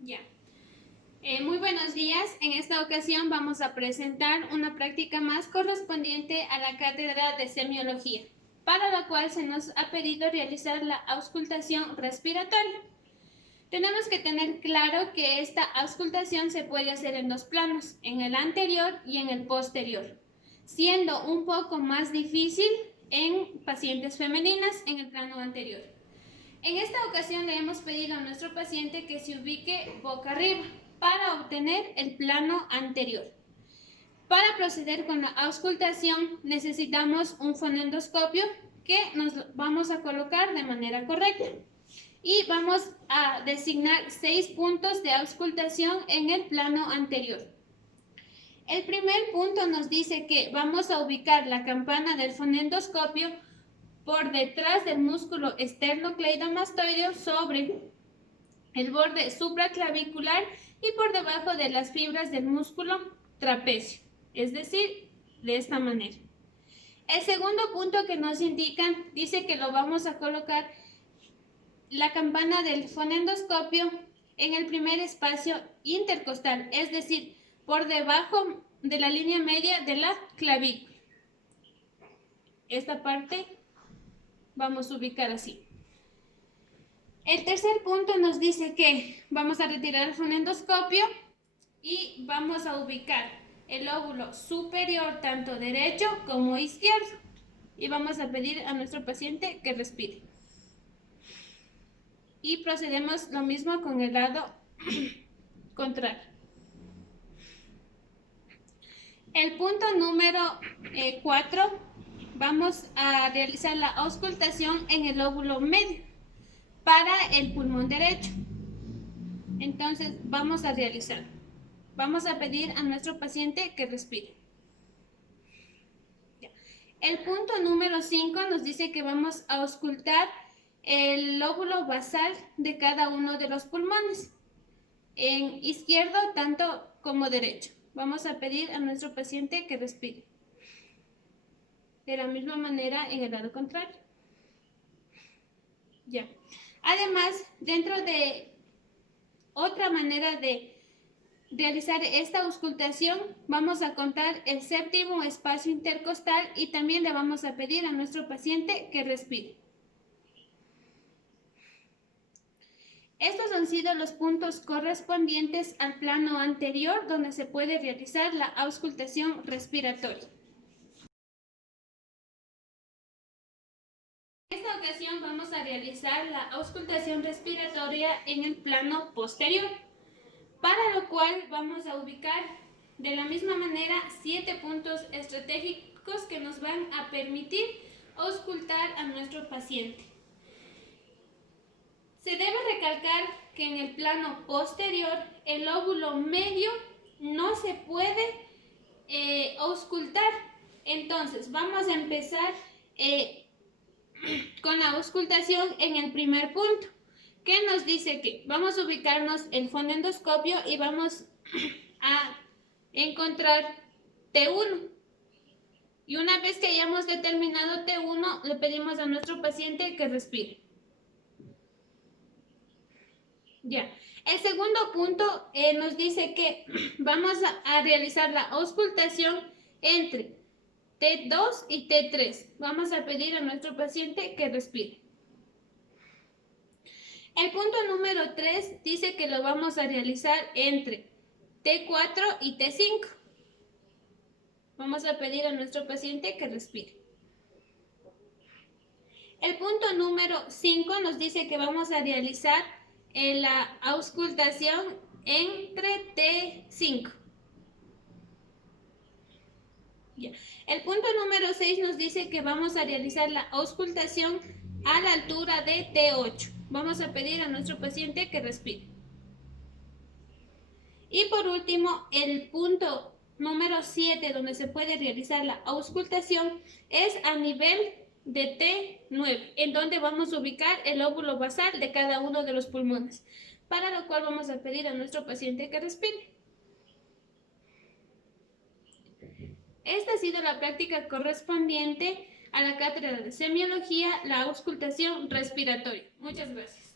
Ya. Muy buenos días. En esta ocasión vamos a presentar una práctica más correspondiente a la cátedra de semiología, para la cual se nos ha pedido realizar la auscultación respiratoria. Tenemos que tener claro que esta auscultación se puede hacer en dos planos, en el anterior y en el posterior, siendo un poco más difícil en pacientes femeninas en el plano anterior. En esta ocasión le hemos pedido a nuestro paciente que se ubique boca arriba para obtener el plano anterior. Para proceder con la auscultación necesitamos un fonendoscopio que nos vamos a colocar de manera correcta y vamos a designar 6 puntos de auscultación en el plano anterior. El primer punto nos dice que vamos a ubicar la campana del fonendoscopio por detrás del músculo esternocleidomastoideo sobre el borde supraclavicular y por debajo de las fibras del músculo trapecio, es decir, de esta manera. El segundo punto que nos indican dice que lo vamos a colocar la campana del fonendoscopio en el primer espacio intercostal, es decir, por debajo de la línea media de la clavícula. Esta parte vamos a ubicar así. El tercer punto nos dice que vamos a retirar el fonendoscopio y vamos a ubicar el lóbulo superior, tanto derecho como izquierdo. Y vamos a pedir a nuestro paciente que respire. Y procedemos lo mismo con el lado contrario. El punto número 4, vamos a realizar la auscultación en el lóbulo medio para el pulmón derecho. Entonces vamos a realizar. Vamos a pedir a nuestro paciente que respire. El punto número 5 nos dice que vamos a auscultar el lóbulo basal de cada uno de los pulmones, en izquierdo tanto como derecho. Vamos a pedir a nuestro paciente que respire. De la misma manera en el lado contrario. Ya. Además, dentro de otra manera de realizar esta auscultación, vamos a contar el séptimo espacio intercostal y también le vamos a pedir a nuestro paciente que respire. Estos han sido los puntos correspondientes al plano anterior donde se puede realizar la auscultación respiratoria. En esta ocasión vamos a realizar la auscultación respiratoria en el plano posterior, para lo cual vamos a ubicar de la misma manera 7 puntos estratégicos que nos van a permitir auscultar a nuestro paciente. Se debe recalcar que en el plano posterior el lóbulo medio no se puede auscultar. Entonces vamos a empezar con la auscultación en el primer punto, que nos dice que vamos a ubicarnos el fonendoscopio y vamos a encontrar T1. Y una vez que hayamos determinado T1, le pedimos a nuestro paciente que respire. Ya. El segundo punto nos dice que vamos a realizar la auscultación entre T2 y T3. Vamos a pedir a nuestro paciente que respire. El punto número 3 dice que lo vamos a realizar entre T4 y T5. Vamos a pedir a nuestro paciente que respire. El punto número 5 nos dice que vamos a realizar la auscultación entre T5. Ya. El punto número 6 nos dice que vamos a realizar la auscultación a la altura de T8. Vamos a pedir a nuestro paciente que respire. Y por último, el punto número 7, donde se puede realizar la auscultación, es a nivel de T9, en donde vamos a ubicar el lóbulo basal de cada uno de los pulmones, para lo cual vamos a pedir a nuestro paciente que respire. Esta ha sido la práctica correspondiente a la cátedra de semiología, la auscultación respiratoria. Muchas gracias.